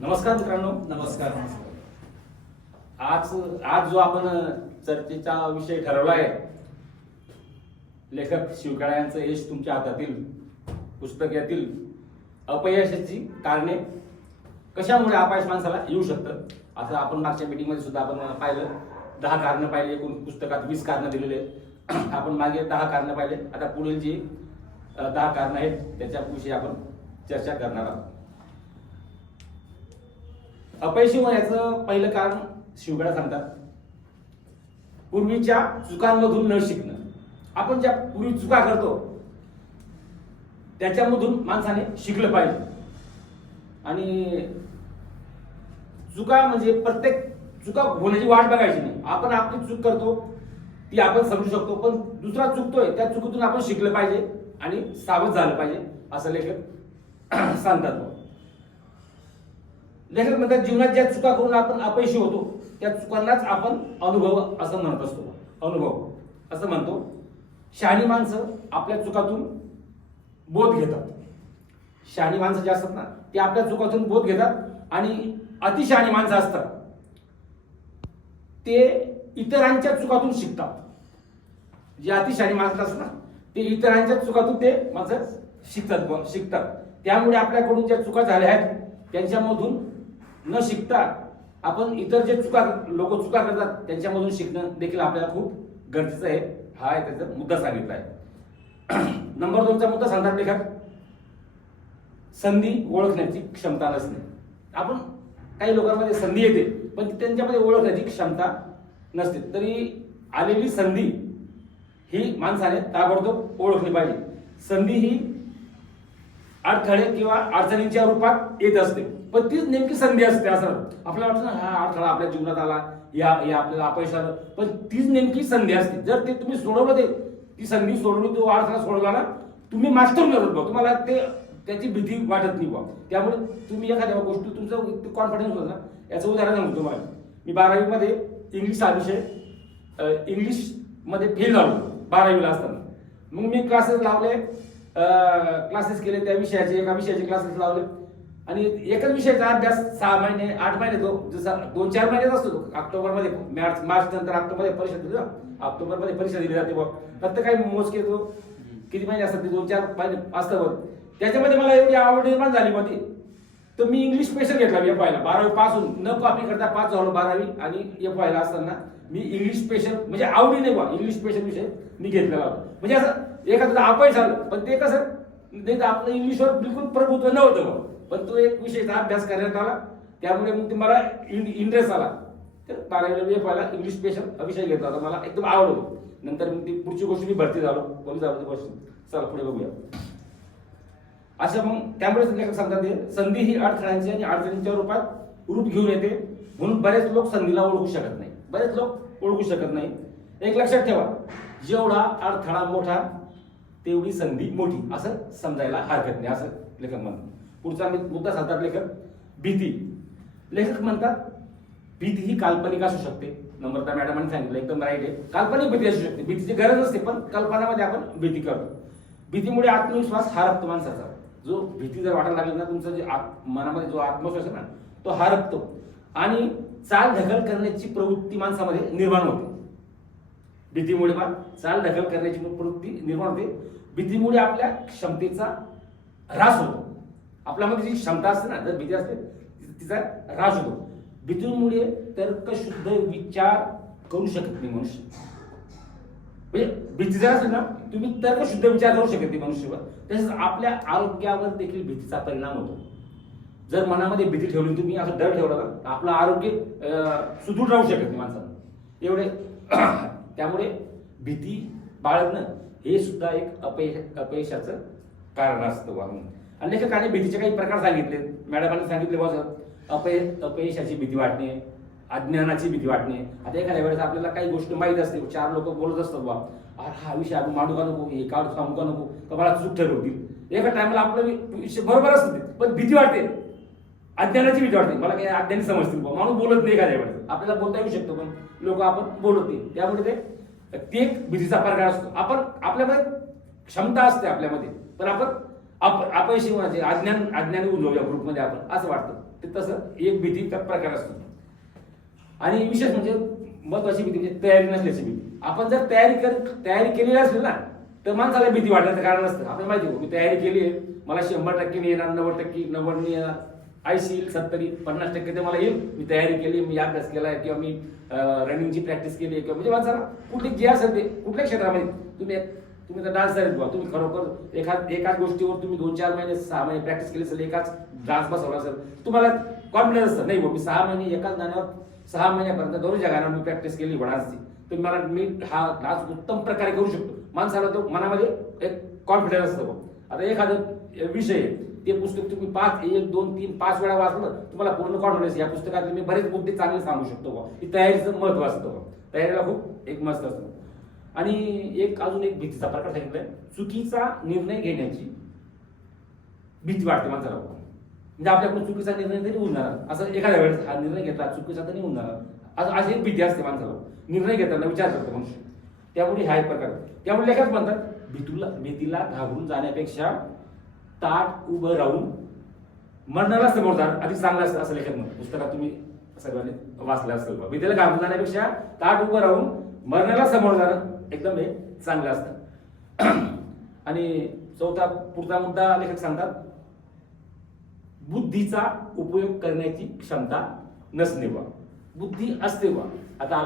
नमस्कार मित्रांनो. नमस्कार. आज आज जो आपण चर्चेचा विषय ठरवला आहे, लेखक शिवकाळे यांचं यश तुमच्या हातातील पुस्तक यातील अपयशाची कारणे, कशामुळे अपयश माणसाला येऊ शकतं. आता आपण मागच्या मीटिंगमध्ये सुद्धा आपण पाहिलं, 10 कारणं पाहिले. एकूण पुस्तकात 20 कारणं दिलेले आहेत. आपण मागे 10 कारणं पाहिले. आता पुढील जी 10 कारणं आहेत त्याच्याविषयी आपण चर्चा करणार आहोत. अपयशी होण्याचं पहिलं कारण शिवकाळे सांगतात, पूर्वीच्या चुकांमधून न शिकणं. आपण ज्या पूर्वी चुका करतो त्याच्यामधून माणसाने शिकलं पाहिजे. आणि चुका म्हणजे प्रत्येक चुका होण्याची वाट बघायची नाही. आपण आपली चूक करतो ती आपण समजू शकतो, पण दुसरा चुकतोय त्या चुकीतून आपण शिकलं पाहिजे आणि सावध झालं पाहिजे, असं लेखक सांगतात. लेखक म्हणतात, जीवनात ज्या चुका करून आपण अपयशी होतो त्या चुकांनाच आपण अनुभव असं म्हणत असतो. अनुभव असं म्हणतो. शहाणी माणसं आपल्या चुकातून बोध घेतात. शहाणी माणसं जे असतात ना, ते आपल्या चुकातून बोध घेतात. आणि अतिशहाणी माणसं असतात ते इतरांच्या चुकातून शिकतात. जे अतिशहाणी माणसं असतात ना, ते इतरांच्या चुकातून ते माणसं शिकतात. त्यामुळे आपल्याकडून ज्या चुका झाल्या आहेत त्यांच्यामधून न शिकता आपण इतर जे लोक चुका करतात त्यांच्यामधून शिकणं देखील आपल्याला खूप गरजेचं आहे. हा त्याचा मुद्दा सांगितला आहे. नंबर 2चा मुद्दा सांगतात लेखक, संधी ओळखण्याची क्षमता नसणे. आपण काही लोकांमध्ये संधी येते पण त्यांच्यामध्ये ओळखण्याची क्षमता नसते. तरी आलेली संधी ही माणसाने ताबडतोब ओळखली पाहिजे. संधी ही अडथळे किंवा अडचणींच्या रूपात येत असते, पण तीच नेमकी संधी असते. असं आपल्याला वाटतं ना, हा अडथळा आपल्या जीवनात आला, या आपल्याला अपयश आलं, पण तीच नेमकी संधी असते. जर ते तुम्ही सोडवलं, ती संधी सोडवली, तो अडथळा सोडवला ना, तुम्ही मास्टर होऊन जातात बा. तुम्हाला त्याची भीती वाटत नाही बा. त्यामुळे तुम्ही एखाद्या गोष्टी तुमचं कॉन्फिडन्स होतं ना. याचं उदाहरण सांगतो तुम्हाला. मी 12वी मध्ये इंग्लिश हा विषय इंग्लिश मध्ये फेल झालो 12वीला असताना. मग मी क्लासेस लावले, क्लासेस केले त्या विषयाचे, एका विषयाचे क्लासेस लावले. आणि एकच विषयाचा अभ्यास 6 महिने 8 महिने जसा 2-4 महिन्यात असतो. ऑक्टोबरमध्ये मार्च नंतर ऑक्टोबरमध्ये परीक्षा दिली. ऑक्टोबरमध्ये परीक्षा दिली जाते बघ. फक्त काही मोजके तो किती महिने असतात ते 2-4 महिने असतं बघ. त्याच्यामध्ये मला एवढी आवड निर्माण झाली होती तर मी इंग्लिश स्पेशल घेतला. एफवायला 12वी पासून न कॉपी करता पास झालो 12वी. आणि एफवायला असताना मी इंग्लिश स्पेशल म्हणजे आवडीने बघ इंग्लिश स्पेशल विषय मी घेतलेला होता. म्हणजे असं एखादं अपयश झालं पण ते कसं नाही, आपलं इंग्लिशवर बिलकुल प्रभुत्व नव्हतं, पण तो एक विषयाचा अभ्यास करण्यात आला. त्यामुळे मग ते मला इंटरेस्ट आला. तर 12वीला एफवायला इंग्लिश स्पेशल विषय घेतला होता. मला एकदम आवडतो. नंतर मग ती पुढची गोष्ट मी भरती झालो, पोलीस झालो. गोष्ट चला पुढे बघूया. असं मग त्यामुळेच लेखक सांगतात, संधी ही अडथळ्यांची आणि अडचणींच्या रूप घेऊन येते. म्हणून बरेच लोक संधीला ओळखू शकत नाही. एक लक्षात ठेवा, जेवढा अडथळा मोठा तेवढी संधी मोठी, असं समजायला हरकत नाही, असं लेखक म्हणतात. पुढचा मुद्दा सांगतात लेखक, भीती. लेखक म्हणतात, भीती ही काल्पनिक असू शकते. नम्रता मॅडमांनी सांगितलं, एकदम राईट आहे. काल्पनिक भीती असू शकते. भीतीची गरज नसते, पण कल्पनामध्ये आपण भीती करतो. भीतीमुळे आत्मविश्वास हरपतो माणसाचा. जो भीती जर वाटायला लागली ना, तुमचा जे मनामध्ये जो आत्मविश्वास आहे ना, तो हरपतो. आणि चाल ढकल करण्याची प्रवृत्ती माणसामध्ये निर्माण होते. भीतीमुळे चाल ढकल करण्याची प्रवृत्ती निर्माण होते. भीतीमुळे आपल्या क्षमतेचा ह्रास होतो. आपल्यामध्ये जी क्षमता असते ना, जर भीती असते तिचा ह्रास होतो. भीतीमुळे तर्कशुद्ध विचार करू शकत नाही मनुष्य. म्हणजे भीती जर असेल ना, तुम्ही तर्कशुद्ध विचार करू शकत नाही मनुष्यवर. तसेच आपल्या आरोग्यावर देखील भीतीचा परिणाम होतो. जर मनामध्ये भीती ठेवली, तुम्ही असं डर ठेवला ना, आपलं आरोग्य सुदृढ राहू शकत नाही माणसाला एवढे. त्यामुळे भीती बाळगणं हे सुद्धा एक अपयशाचं कारण असतं. आणि लेखकाने भीतीचे काही प्रकार सांगितले. मॅडमांनी सांगितले बघ, अपयशाची भीती वाटणे, अज्ञानाची भीती वाटणे. आता एखाद्या वेळेस आपल्याला काही गोष्ट माहीत असते, 4 लोक बोलत असतात, बा हा विषय आपण मांडू का नको, हे काढू सांगू का नको, का मला चूक ठरवतील. एका टायमाला आपलं विषय बरोबर असते, पण भीती वाटते, अज्ञानाची भीती वाटते. मला काही अज्ञानी समजतील, माणूस बोलत नाही एखाद्या वेळेस. आपल्याला बोलता येऊ शकतो पण लोक आपण बोलत नाही. त्यामुळे ते एक भीतीचा प्रकार असतो. आपण आपल्यामध्ये क्षमता असते आपल्यामध्ये, पण आपण अपयशी होण्याचे अज्ञानी होऊन जाऊ या ग्रुपमध्ये आपण असं वाटतं. ते तसं एक भीतीचा प्रकार असतो. आणि विशेष म्हणजे महत्वाची भीती म्हणजे तयारी नसल्याची भीती. आपण जर तयारी केलेली असेल ना तर माणसाला भीती वाटण्याचं कारण असतं. आपल्याला माहिती हो मी तयारी केली आहे, मला 100% नाही येणार, 90%, 90 नाही येणार, 80 येईल, 70, 50% ते मला येईल. मी तयारी केली, मी अभ्यास केला आहे, किंवा मी रनिंगची प्रॅक्टिस केली आहे, किंवा म्हणजे माणसाला कुठली जे असेल ते कुठल्याही क्षेत्रामध्ये तुम्ही तर डान्सर आहेत, तुम्ही खरोखर एकाच गोष्टीवर तुम्ही 2-4 महिने 6 महिने प्रॅक्टिस केली असेल, एकाच डान्स बसवला असेल, तुम्हाला कॉन्फिडन्स असतं नाही मी 6 महिने एकाच गाण्यावर 6 महिन्यापर्यंत दररोजच्या गाण्यावर मी प्रॅक्टिस केली डान्सची, तर मी हा डान्स उत्तम प्रकारे करू शकतो. माणसाला तो मनामध्ये एक कॉन्फिडन्स असतो. आता एखादं विषय ते पुस्तक तुम्ही 1, 2, 3, 5 वेळा वाचलं, तुम्हाला पूर्ण कॉन्फिडन्स या पुस्तकात मी बरेच मुद्दे चांगले सांगू शकतो. ही तयारीचं महत्व असतं. तयारीला खूप एक मस्त असतं. आणि अजून एक भीतीचा प्रकार सांगितलाय, चुकीचा निर्णय घेण्याची भीती वाटते माणसाला. म्हणजे आपल्याकडून चुकीचा निर्णय तरी होऊन जाणार, असं एखाद्या वेळेस हा निर्णय घेतला चुकीचा तर नाही होऊन जाणार, अशी एक भीती असते माणसाला. निर्णय घेताना विचार करतो मनुष्य. त्यामुळे हा एक प्रकार. त्यामुळे लेखक म्हणतात भीतीला घाबरून जाण्यापेक्षा ताट उभं राहून मरणाला समोर जाणं अधिक चांगलं असतं, असं लेखक म्हणतात. पुस्तकात तुम्ही सर्वांनी वाचलं असेल. भीतीला घाबरून जाण्यापेक्षा ताट उभं राहून मरणाला समोर जाणं एकदम हे चांगलं असतं. आणि पुढचा मुद्दा लेखक सांगतात, बुद्धीचा उपयोग करण्याची क्षमता नसणे बा. बुद्धी असते बा. आता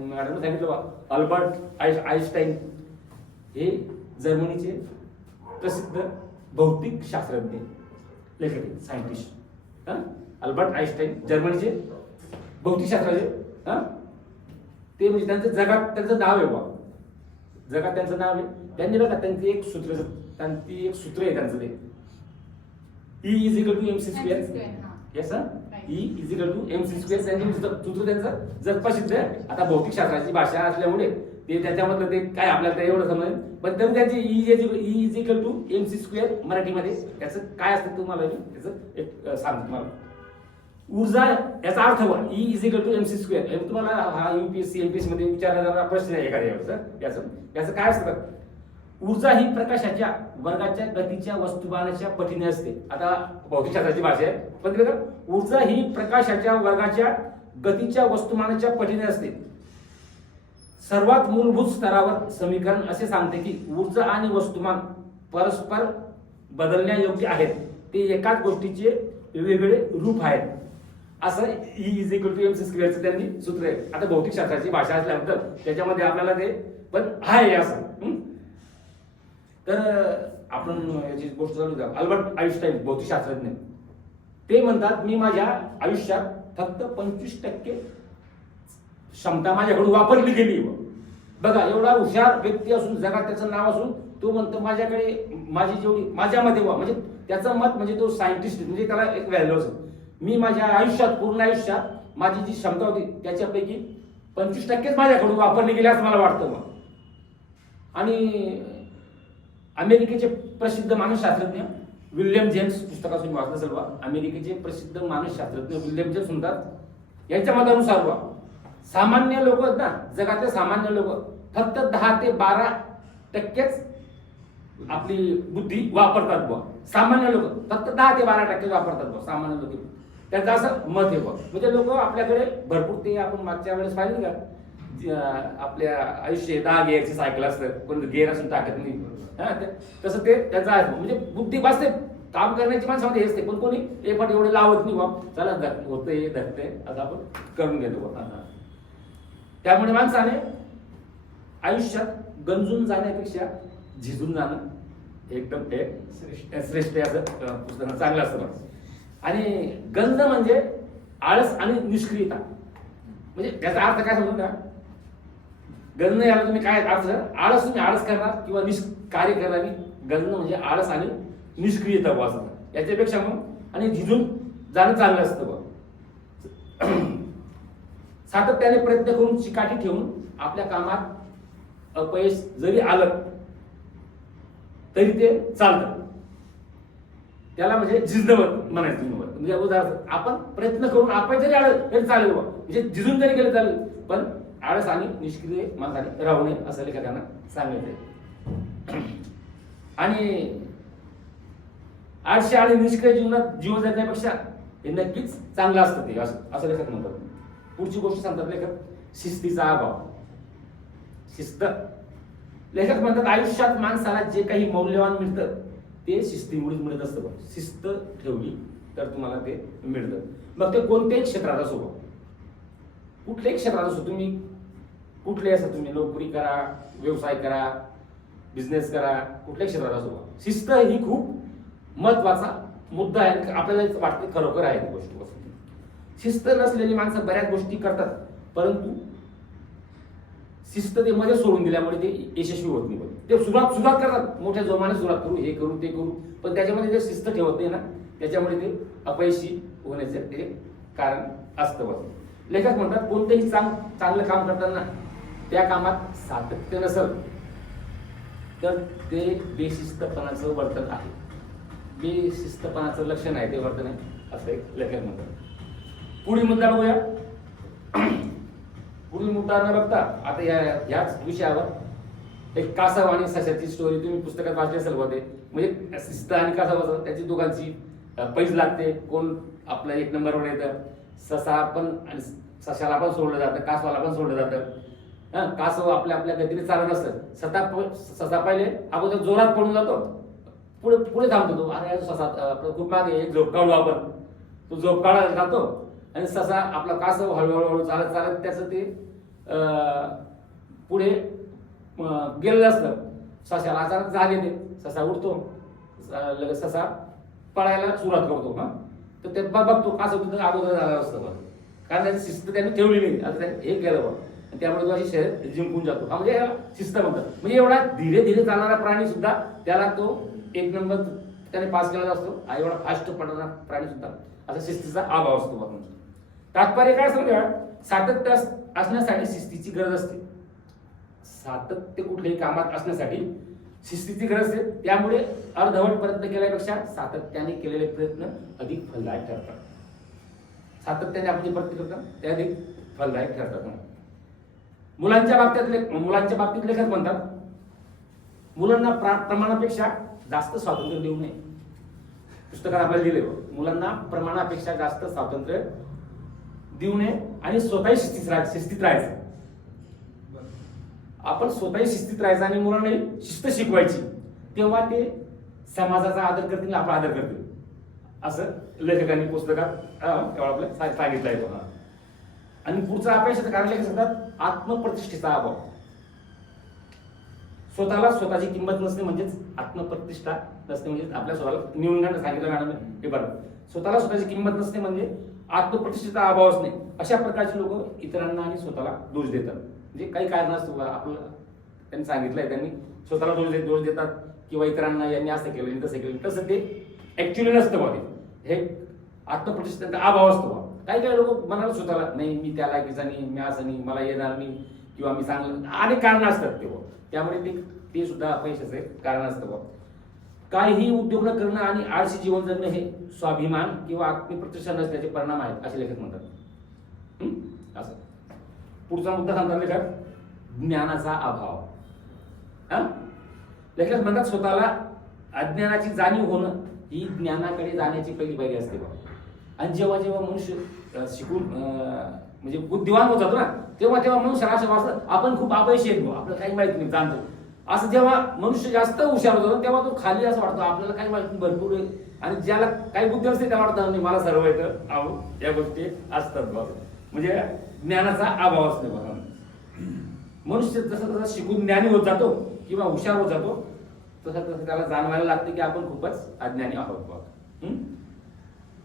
मॅडम सांगितलं बा, अल्बर्ट आइन्स्टाईन हे जर्मनीचे प्रसिद्ध भौतिक शास्त्रज्ञ लेखक सायंटिस्ट. अल्बर्ट आइन्स्टाईन जर्मनीचे भौतिक शास्त्रज्ञ. ते म्हणजे त्यांचं नाव आहे बा. जगात त्यांचं नाव आहे. त्यांनी बघा त्यांची एक सूत्र आहे त्यांचं ते E = mc². Yes sir, E = mc². त्यांनी सूत्र त्यांचं जग प्रसिद्ध आहे. आता भौतिक शास्त्राची भाषा असल्यामुळे ते त्याच्यामधलं ते काय आपल्याला एवढं समजेल, पण तरी त्यांची E = mc² मराठीमध्ये याचं काय असतं तुम्हाला मी त्याचं एक सांगतो तुम्हाला. ऊर्जा याचा अर्थ बघा, E = mc². तुम्हाला हा UPSC MPSC मध्ये विचारला जाणारा प्रश्न आहे एखाद्या वेळेस. याचं काय असतं, ऊर्जा ही प्रकाशाच्या वर्गाच्या गतीच्या वस्तुमानाच्या पटीने असते. आता भौतिक शास्त्राची भाषा आहे, पण बघा, ऊर्जा ही प्रकाशाच्या वर्गाच्या गतीच्या वस्तुमानाच्या पटीने असते. सर्वात मूलभूत स्तरावर समीकरण असे सांगते की ऊर्जा आणि वस्तुमान परस्पर बदलण्यायोग्य आहेत. ते एकाच गोष्टीचे वेगवेगळे रूप आहेत. असं E = mc² त्यांनी सूत्र आहे. आता भौतिक शास्त्राची भाषा असल्यानंतर त्याच्यामध्ये आपल्याला ते पण आहे असं. तर आपण याची गोष्ट चालू द्या. अल्बर्ट आइन्स्टाईन भौतिक शास्त्रज्ञ ते म्हणतात, मी माझ्या आयुष्यात फक्त 25% क्षमता माझ्याकडून वापरली गेली. बघा, एवढा हुशार व्यक्ती असून, जगात त्याचं नाव असून, तो म्हणतो माझ्याकडे माझी जेवढी माझ्यामध्ये म्हणजे त्याचं मत म्हणजे तो सायंटिस्ट म्हणजे त्याला एक व्हॅल्यू असतो. मी माझ्या आयुष्यात पूर्ण आयुष्यात माझी जी क्षमता होती त्याच्यापैकी 25%च माझ्याकडून वापरली गेली असं मला वाटतं. आणि अमेरिकेचे प्रसिद्ध मानसशास्त्रज्ञ विल्यम जेम्स, पुस्तकातून वाचलं असेल बा, अमेरिकेचे प्रसिद्ध मानसशास्त्रज्ञ विल्यम जेम्स म्हणतात यांच्या मतानुसार बा, सामान्य लोक आहेत ना, जगातले सामान्य लोक फक्त 10 ते 12% आपली बुद्धी वापरतात बुवा. सामान्य लोक फक्त 10 ते 12% वापरतात बुवा, सामान्य लोक. त्यांचं असं मत आहे बुवा. म्हणजे लोक आपल्याकडे भरपूर, ते आपण मागच्या वेळेस पाहिजे का, आपल्या आयुष्य 10 गिअरची सायकल असतं, कोण गिअर असून टाकत नाही. तसं ते त्याचं आहे. म्हणजे बुद्धी बसते, काम करण्याची माणसामध्ये हेच ते, पण कोणी एफर्ट एवढे लावत नाही बाबा, चला होतंय धरते असं आपण करून घेतो. त्यामुळे माणसाने आयुष्यात गंजून जाण्यापेक्षा झिजून जाणं एकदम श्रेष्ठ आहे असं पुस्तक चांगलं असतं. आणि गंज म्हणजे आळस आणि निष्क्रियता. म्हणजे त्याचा अर्थ काय समजून का, गंज याला तुम्ही काय अर्थ, आळस तुम्ही आळस करणार किंवा कार्य करणार. गंज म्हणजे आळस आणि निष्क्रियता असतं. याच्यापेक्षा मग आणि झिजून जाणं चांगलं असतं. सातत्याने प्रयत्न करून चिकाटी ठेवून आपल्या कामात अपयश जरी आलं तरी ते चालतं. त्याला म्हणजे झिजणं म्हणायचं. म्हणजे उदाहरण, आपण प्रयत्न करून अपयश जरी आलं तरी चालेल, म्हणजे झिजून जरी गेलं चालेल, पण आळस आणि निष्क्रिय माणसाने राहू नये असं लेखकांना सांगितलंय. आणि आळशी आणि निष्क्रिय जीवन जगण्यापेक्षा हे नक्कीच चांगलं असतं ते, असं लेखक म्हणतात. पुढची गोष्ट सांगतात लेखक, शिस्तीचा अभाव. शिस्त, लेखक म्हणतात आयुष्यात माणसाला जे काही मौल्यवान मिळतं ते शिस्तीमुळेच मिळत असतं. बघ, शिस्त ठेवली तर तुम्हाला ते मिळतं. मग ते कोणत्याही क्षेत्रात असो, कुठल्याही क्षेत्रात असो, तुम्ही कुठले असं, तुम्ही नोकरी करा, व्यवसाय करा, बिझनेस करा, कुठल्याही क्षेत्रात असो, शिस्त ही खूप महत्वाचा मुद्दा आहे. आपल्याला वाटते खरोखर आहे ती गोष्ट. शिस्त नसलेली माणसं बऱ्याच गोष्टी करतात, परंतु शिस्त ते मध्ये सोडून दिल्यामुळे ते यशस्वी होत नाही. ते सुरुवात करतात, मोठ्या जोमाने सुरुवात करू, हे करू ते करू, पण त्याच्यामध्ये जे शिस्त ठेवत नाही ना, त्याच्यामुळे ते अपयशी होण्याचे ते कारण असतं. लेखक म्हणतात कोणतेही चांगलं काम करताना त्या कामात सातत्य नसेल तर ते बेशिस्तपणाचं वर्तन आहे. बेशिस्तपणाचं लक्षण आहे ते वर्तन आहे, असं एक लेखक म्हणतात. पुढील मुद्दा बघूया. पुढील मुद्दा न बघता आता याच विषयावर एक कासव आणि सशाची स्टोरी तुम्ही पुस्तकात वाचली असेल होते. म्हणजे शिस्त आणि कासव, त्याची दोघांची पैज लागते, कोण आपलं एक नंबरवर येतं. ससा पण आणि सशाला पण सोडलं जातं, कासवाला पण सोडलं जातं. कासव आपल्या गतीने चालत असतं. ससा पहिले अगोदर जोरात पडून जातो, पुढे पुढे थांबतो तो. अरे ससा खूप मागे, एक झोप काढू आपण, तो झोप काढायला जातो आणि ससा आपला कासव हळूहळू चालत चालत त्याचं ते पुढे गेलेलं असतं. सशाला अचानक जाग येते, ससा उठतो, लगेच ससा पळायला सुरुवात करतो. तर ते बघतो कासव तिथं अगोदर झालं असतं, कारण त्याची शिस्त त्यांनी ठेवली नाही. आता त्यांनी हे केलं त्यामुळे तो अशी शर्यत जिंकून जातो. म्हणजे याला शिस्त म्हणतात. म्हणजे एवढा धीरे धीरे चालणारा प्राणी सुद्धा त्याला तो एक नंबर त्याने पास केला असतो. एवढा फास्ट पडणारा प्राणी सुद्धा असा शिस्तीचा अभाव असतो. तात्पर्य काय समजा, सातत्य असण्यासाठी शिस्तीची गरज असते. सातत्य कुठल्याही कामात असण्यासाठी शिस्तीची गरज असते. त्यामुळे अर्धवट प्रयत्न केल्यापेक्षा सातत्याने केलेले प्रयत्न अधिक फलदायक ठरतात. सातत्याने आपण जे प्रयत्न करतो ते अधिक फलदायक ठरतात. मुलांच्या बाबतीत लेखक म्हणतात मुलांना प्रमाणापेक्षा जास्त स्वातंत्र्य देऊ नये. पुस्तकात आपल्याला दिले, मुलांना प्रमाणापेक्षा जास्त स्वातंत्र्य देऊ नये आणि स्वतःही शिस्तीत राहायचं. आपण स्वतःही शिस्तीत राहायचं आणि मुलांना शिस्त शिकवायची, तेव्हा ते समाजाचा आदर करतील, आपला आदर करतील, असं लेखकांनी पुस्तकात आपल्याला सांगितलं आहे. आणि पुढचा अपयशाचं कारण लेखक सांगतात आत्मप्रतिष्ठेचा अभाव. स्वतःला स्वतःची किंमत नसणे म्हणजेच आत्मप्रतिष्ठा नसणे, म्हणजे आपल्या स्वतःला न्यूनगंड सांगितलं मॅडम हे बरं. स्वतःला स्वतःची किंमत नसणे म्हणजे आत्मप्रतिष्ठेचा अभाव असणे. अशा प्रकारचे लोक इतरांना आणि स्वतःला दोष देतात. म्हणजे काही कारण असतं आपलं, त्यांनी सांगितलंय, त्यांनी स्वतःला दोष देतात किंवा इतरांना यांनी असं केलं तसं केलं, तसं ते ऍक्च्युअली नसतं बघ. हे आत्मप्रतिष्ठेचा अभाव असतो. काही लोक म्हणाल स्वतःला नाही मी त्या लायकीचा नाही, मी असं नाही, मला येणार नाही किंवा मी चांगलं, अनेक कारण असतात तेव्हा. त्यामुळे ते सुद्धा अपयशाचे कारण असतं. काहीही उद्योग न करणं आणि आळशी जीवन जगणं हे स्वाभिमान किंवा आत्मप्रतिष्ठा नसल्याचे परिणाम आहेत, असे लेखक म्हणतात. असं पुढचा मुद्दा सांगतात लेखक, ज्ञानाचा अभाव. लेखक म्हणतात स्वतःला अज्ञानाची जाणीव होणं ही ज्ञानाकडे जाण्याची पहिली पायरी असते. आणि जेव्हा जेव्हा मनुष्य शिकून म्हणजे बुद्धिवान होत जातो ना, तेव्हा मनुष्याला असं वाटतं आपण खूप अपयशी येतो, आपल्याला काही माहिती नाही, जाणतो. असं जेव्हा मनुष्य जास्त हुशार होतो तेव्हा तो खाली असं वाटतो आपल्याला काही माहिती भरपूर आहे. आणि ज्याला काही बुद्धी असते त्या वाटतं नाही मला सर्व येतं, आहो या गोष्टी असतात बघ. म्हणजे ज्ञानाचा अभाव असतो बघा. मनुष्य जसं शिकून ज्ञानी होत जातो किंवा हुशार होत जातो तसं त्याला जाणवायला लागते की आपण खूपच अज्ञानी आहोत बघ.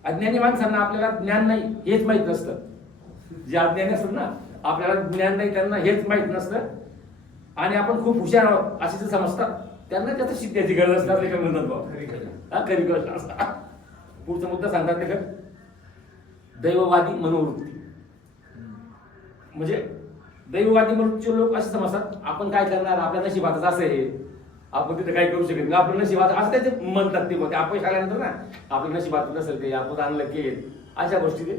अज्ञानी माणसांना आपल्याला ज्ञान नाही हेच माहित नसतं. जे अज्ञानी असतात ना, आपल्याला ज्ञान नाही त्यांना हेच माहित नसतं आणि आपण खूप हुशार आहोत असे जे समजतात त्यांना त्याचं शिकण्याची गरज असतात. लेखक म्हणतात खरी गोष्ट असतात. पुढचा मुद्दा सांगतात लेखक, दैववादी मनोवृत्ती. म्हणजे दैववादी मनोवृत्तीचे लोक असे समजतात आपण काय करणार, आपल्या नशिबातच असं आहे, आपण तिथे काही करू शकत नाही, आपलं नशिबात असं त्याचे म्हणतात. ते अपयश आल्यानंतर ना आपल्या नशिबात नसेल ते आपण आणलं की अशा गोष्टी ते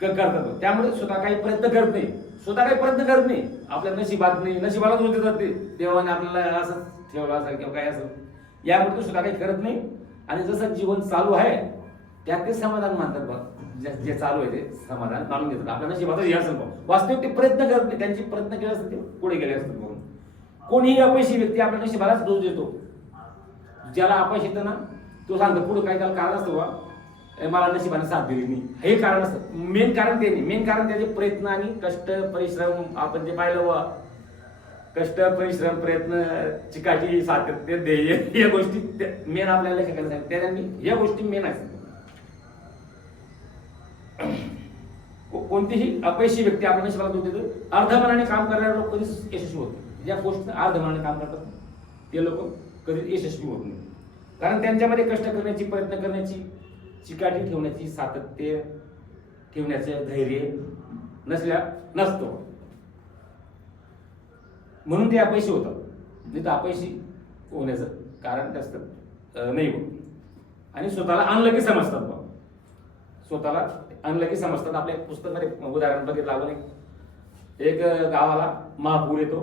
करतात. त्यामुळे स्वतः काही प्रयत्न करत नाही, आपल्या नशिबात नाही, नशिबाला दोष देतात ते, देवाने आपल्याला असं ठेवलं असेल किंवा काय असं, यामुळे तो स्वतः काही करत नाही आणि जसं जीवन चालू आहे त्यात ते समाधान मानतात बघ. जे चालू आहे ते समाधान मानून घेतात. आपल्या नशिबात हे असेल बघ. वास्तविक ते प्रयत्न करत नाही, त्यांची प्रयत्न केले असतात ते पुढे गेले असतात म्हणून. कोणीही अपयशी व्यक्ती आपल्या नशिबालाच दोष देतो. ज्याला अपयश येतं ना तो सांगतो पुढे काय त्याला कारण असतं बा, मला नशिबाने साथ दिली नाही, हे कारण असतं. मेन कारण ते नाही, मेन कारण त्याचे प्रयत्न आणि कष्ट परिश्रम. आपण जे पाहिलं बा, कष्ट परिश्रम प्रयत्न चिकाटी सातत्य ध्येय या गोष्टी मेन आपल्याला शिकायला सांगितलं त्यांनी. या गोष्टी मेन आहेत. कोणतीही अपयशी व्यक्ती आपल्या नशिबाला दोष देतो. अर्धमनाने काम करणारे लोक कधीच यशस्वी होत नाही. ज्या गोष्टी अर्धमनाने काम करतात ते लोक कधीच यशस्वी होत नाही. कारण त्यांच्यामध्ये कष्ट करण्याची, प्रयत्न करण्याची, चिकाटी ठेवण्याची, सातत्य ठेवण्याचे धैर्य नसतो. म्हणून ते अपयशी होतात. नाही तर अपयशी होण्याचं कारण जास्त नाही होत. आणि स्वतःला अनलकी समजतात बा, स्वतःला अनलकी समजतात. आपल्या पुस्तकामध्ये उदाहरण बघितलं आपण, एक गावाला महापूर येतो.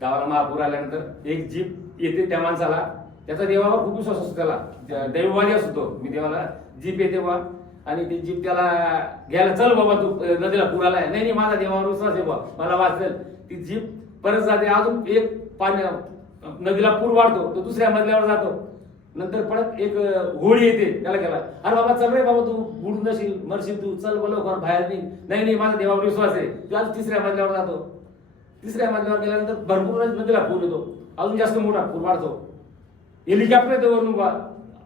गावाला महापूर आल्यानंतर एक जीप येते त्या माणसाला. त्याचा देवावर खूप विश्वास असतो, त्याला दैववादी असतो. मी देवाला जीप येते बा आणि ती जीप त्याला घ्यायला, चल बाबा तू नदीला पूर आलाय. नाही माझा देवावर विश्वास आहे बा, मला वाचेल. ती जीप परत जाते, अजून एक पाणी नदीला पूर वाढतो, तो दुसऱ्या मजल्यावर जातो. नंतर परत एक होळी येते, त्याला गेला, अरे बाबा चल रे बाबा, तू बुडून जाशील, मरशील तू, चल लवकर बाहेर नाही माझा देवावर विश्वास आहे. तू आज तिसऱ्या मजल्यावर जातो. तिसऱ्या मजल्यावर गेल्यानंतर भरपूर नदीला पूर येतो, अजून जास्त मोठा पूर वाढतो. हेलिकॉप्टर येतो वरून बा,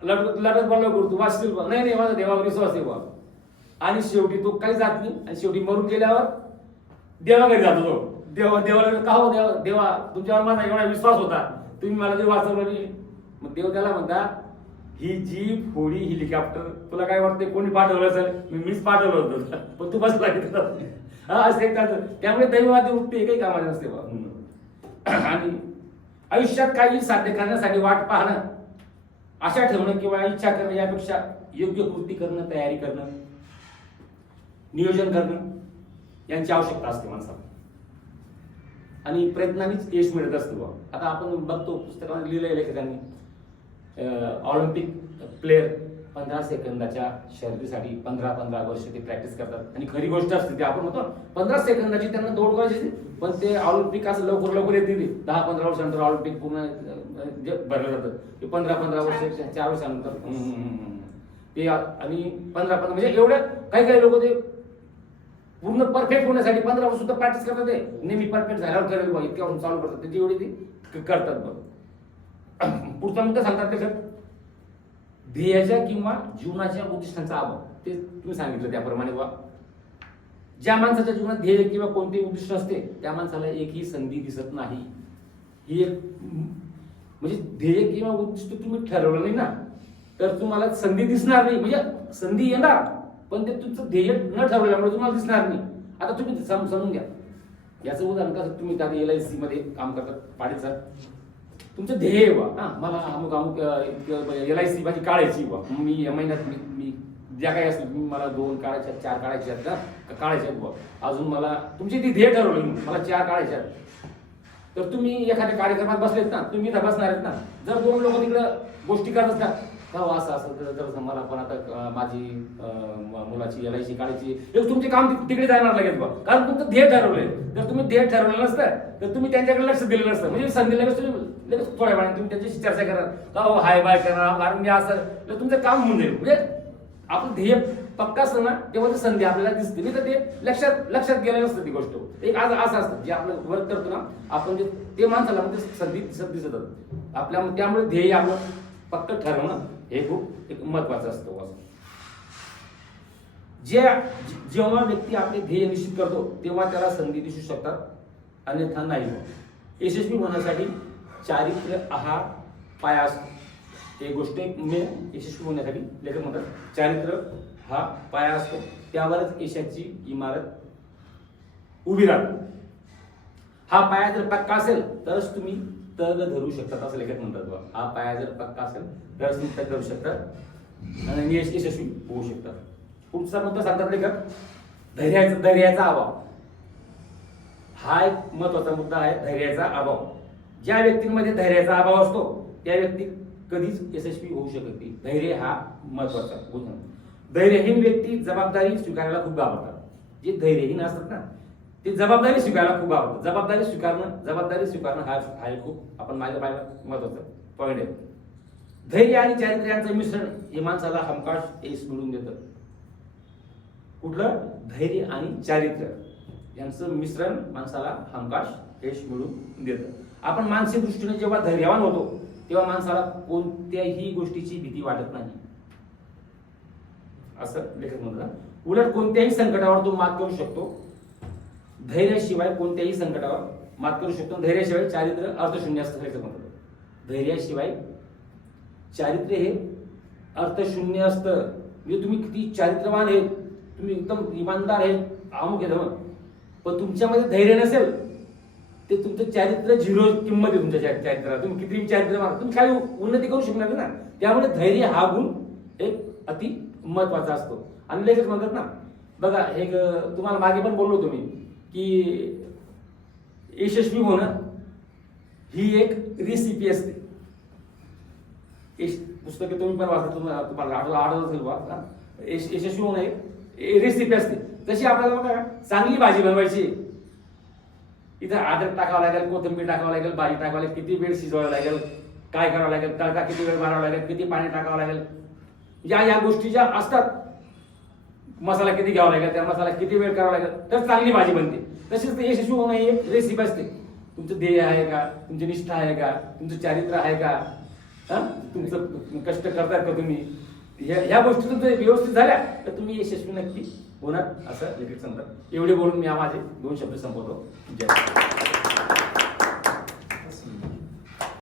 लढत बा लवकर तू वाचशील बा. नाही माझा देवावर विश्वास आहे बा. आणि शेवटी तो काही जात नाही. आणि शेवटी मरून गेल्यावर देवा घरी जातो तो. देवाला का हो देवा, तुमच्यावर माझा एवढा विश्वास होता, तुम्ही मला जे वाचवलं नाही. मग देव त्याला म्हणता, ही जीप, होळी, हेलिकॉप्टर तुला काय वाटते कोणी पाठवलं असेल? मीच पाठवलं होतं, पण तू बसला त्यामुळे दैववादी वृत्ती काही कामाची नसते बा. आणि आयुष्यात काही साध्य करण्यासाठी वाट पाहणं, आशा ठेवणं किंवा इच्छा करणं यापेक्षा योग्य कृती करणं, तयारी करणं, नियोजन करणं यांची आवश्यकता असते माणसाला. आणि प्रयत्नानेच यश मिळत असतं बा. आता आपण बघतो पुस्तकामध्ये लिहिलंय लेखकांनी, ऑलिम्पिक प्लेयर 15 सेकंदाच्या शर्यतीसाठी 15 वर्ष ते प्रॅक्टिस करतात. आणि खरी गोष्ट असते ती, आपण म्हणतो 15 सेकंदाची त्यांना दौड करायची, पण ते ऑलिम्पिक असं लवकर येते. 10-15 वर्षानंतर ऑलिम्पिक पूर्ण भरलं जातं. ते 15 वर्ष 4 वर्षानंतर ते. आणि 15 म्हणजे एवढं काही लोक ते पूर्ण परफेक्ट होण्यासाठी 15 वर्ष सुद्धा प्रॅक्टिस करतात. ते नेहमी परफेक्ट झाल्यावर करेल बा, इतक्या वर्ष चालू करतात, त्याची एवढी ती करतात बघ. पुढचा मुद्दा सांगतात त्याच्यात, ध्येयाच्या किंवा जीवनाच्या उद्दिष्टांचा अभाव. ते तुम्ही सांगितलं त्याप्रमाणे बा, ज्या माणसाच्या जीवनात ध्येय किंवा कोणतेही उद्दिष्ट असते त्या माणसाला एकही संधी दिसत नाही. ही एक म्हणजे ध्येय किंवा उद्दिष्ट तुम्ही ठरवलं नाही ना तर तुम्हाला संधी दिसणार नाही. म्हणजे संधी येणार पण ते तुमचं ध्येय न ठरवल्यामुळे तुम्हाला दिसणार नाही. आता तुम्ही समजून घ्या, याचं उदाहरण कसं, तुम्ही त्या LIC मध्ये काम करतात पाडीचं, तुमचं ध्येय आहे बा, मला अमुक LIC माझी काढायची बा, मी या महिन्यात मी ज्या काही असेल मला 2 काढायच्या 4 काढायच्या आहेत का काढायच्या आहेत बा. अजून मला तुमची ती ध्येय ठरवली, मला 4 काढायच्या आहेत. तर तुम्ही एखाद्या कार्यक्रमात बसलेत ना, तुम्ही इथं बसणार आहेत ना, जर 2 लोक तिकडं गोष्टी करत असतात का असं असं तर मला पण आता माझी मुलाची LIC काढायची, तुमचे काम तिकडे जाणार लगेच बा, कारण तुमचं ध्येय ठरवलंय. जर तुम्ही ध्येय ठरवलं नसतं तर तुम्ही त्यांच्याकडे लक्ष दिलं नसतं. म्हणजे संधी लगेच तुम्ही लगेच थोड्या वेळाने तुम्ही त्यांच्याशी चर्चा करा का हो हाय बाय करणार, कारण मी असं तुमचं काम होऊन जाईल. म्हणजे आपलं ध्येय पक्का असतं ना तेव्हा ती संधी आपल्याला दिसते, नाही तर ते लक्षात गेलं नसतं ती गोष्ट. एक आज असं असतं जे आपलं वर्क करतो ना आपण, जे ते माणसाला म्हणजे संधी दिसत आपल्या. त्यामुळे ध्येय आपलं पक्क ठरवणं हे खूप एक महत्वाचं असतं. जेव्हा व्यक्ती आपले ध्येय निश्चित करतो तेव्हा त्याला संधी दिसू शकतात, अन्यथा नाही. यशस्वी होण्यासाठी चारित्र्य हा पाया असतो. एक गोष्ट मेन यशस्वी होण्यासाठी लेखक म्हणतात चारित्र्य हा पाया असतो, त्यावरच यशाची इमारत उभी राहते. हा पाया जर पक्का असेल तरच तुम्ही तग धरू शकतात असं लेखक म्हणतात. हा पाया जर पक्का असेल तरच तुम्ही तग धरू शकतात आणि यशस्वी होऊ शकतात. पुढचा मुद्दा सांगतात लेखक, धैर्याचा अभाव. हा एक महत्वाचा मुद्दा आहे, धैर्याचा अभाव. ज्या व्यक्तींमध्ये धैर्याचा अभाव असतो त्या व्यक्ती कधीच यशस्वी होऊ शकत नाही. धैर्य हा महत्वाचा गुण आहे. धैर्यहीन व्यक्ती जबाबदारी स्वीकारायला खूप घाबरतात. जे धैर्यहीन असतात ना ते जबाबदारी स्वीकारायला खूप आवडतं. जबाबदारी स्वीकारणं हा एक खूप आपण मागे पाहिला महत्वाचा पॉईंट आहे. धैर्य आणि चारित्र्य यांचं मिश्रण हे माणसाला हमखास यश मिळवून देतं. कुठलं? धैर्य आणि चारित्र्य यांचं मिश्रण माणसाला हमखास यश मिळवून देतं. आपण मानसिक दृष्टीने जेव्हा धैर्यवान होतो तेव्हा माणसाला कोणत्याही गोष्टीची भीती वाटत नाही, असं लेखक म्हणतात. उलट कोणत्याही संकटावर तो मात करू शकतो. धैर्याशिवाय कोणत्याही संकटावर मात करू शकतो. धैर्याशिवाय चारित्र्य अर्थशून्य असतं म्हणतात. धैर्याशिवाय चारित्र्य हे अर्थशून्य असतं. म्हणजे तुम्ही किती चारित्र्यवान आहे, तुम्ही एकदम इमानदार आहे, अमुक आहे, पण तुमच्यामध्ये धैर्य नसेल ते तुमचं चारित्र्य झिरो किंमत आहे. तुमच्या चारित्र्याला तुम्ही किती चारित्र्यवान, तुम्ही काही उन्नती करू शकणार नाही ना. त्यामुळे धैर्य हा गुण एक अति महत्वाचा असतो. आणि लेखक म्हणतात ना, बघा हे तुम्हाला मागे पण बोललो होतो मी की यशस्वी होणं ही एक रेसिपी असते. पुस्तके तुम्ही पण वाचता, तुम्हाला आठवत असेल बा, यशस्वी होणं एक रेसिपी असते. तशी आपल्याला बघा चांगली भाजी बनवायची, इथं अद्रक टाकावं लागेल, कोथिंबीर टाकावं लागेल, भाजी टाकावं लागेल, किती वेळ शिजवावं लागेल, काय करावं लागेल, तडका किती वेळ मारावा लागेल, किती पाणी टाकावं लागेल, या गोष्टी ज्या असतात, मसाला किती घ्यावा लागेल, त्या मसाला किती वेळ करावा लागेल, तर चांगली भाजी बनते. तशीच ते यशस्वी होणं ही एक रेसिपी असते. तुमचं ध्येय आहे का, तुमची निष्ठा आहे का, तुमचं चारित्र्य आहे का, तुमचं कष्ट करताय का तुम्ही, ह्या गोष्टी तुमच्या व्यवस्थित झाल्या तर तुम्ही यशस्वी नक्की होणार, असं लेखक सांगतात. एवढे बोलून मी माझे 2 शब्द संपवतो. जय.